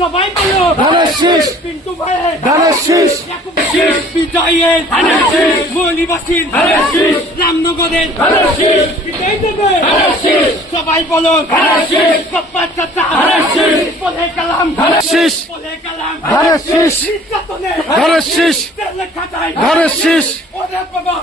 সবাই বলো পিন্টু ভাই বিজয়ের মৌলিবাসীর রামনগরের সবাই বলো বাপ্পা চাচা বলে কালাম বলে কালাম নির্যাতনে খাটায় ওরে বাবা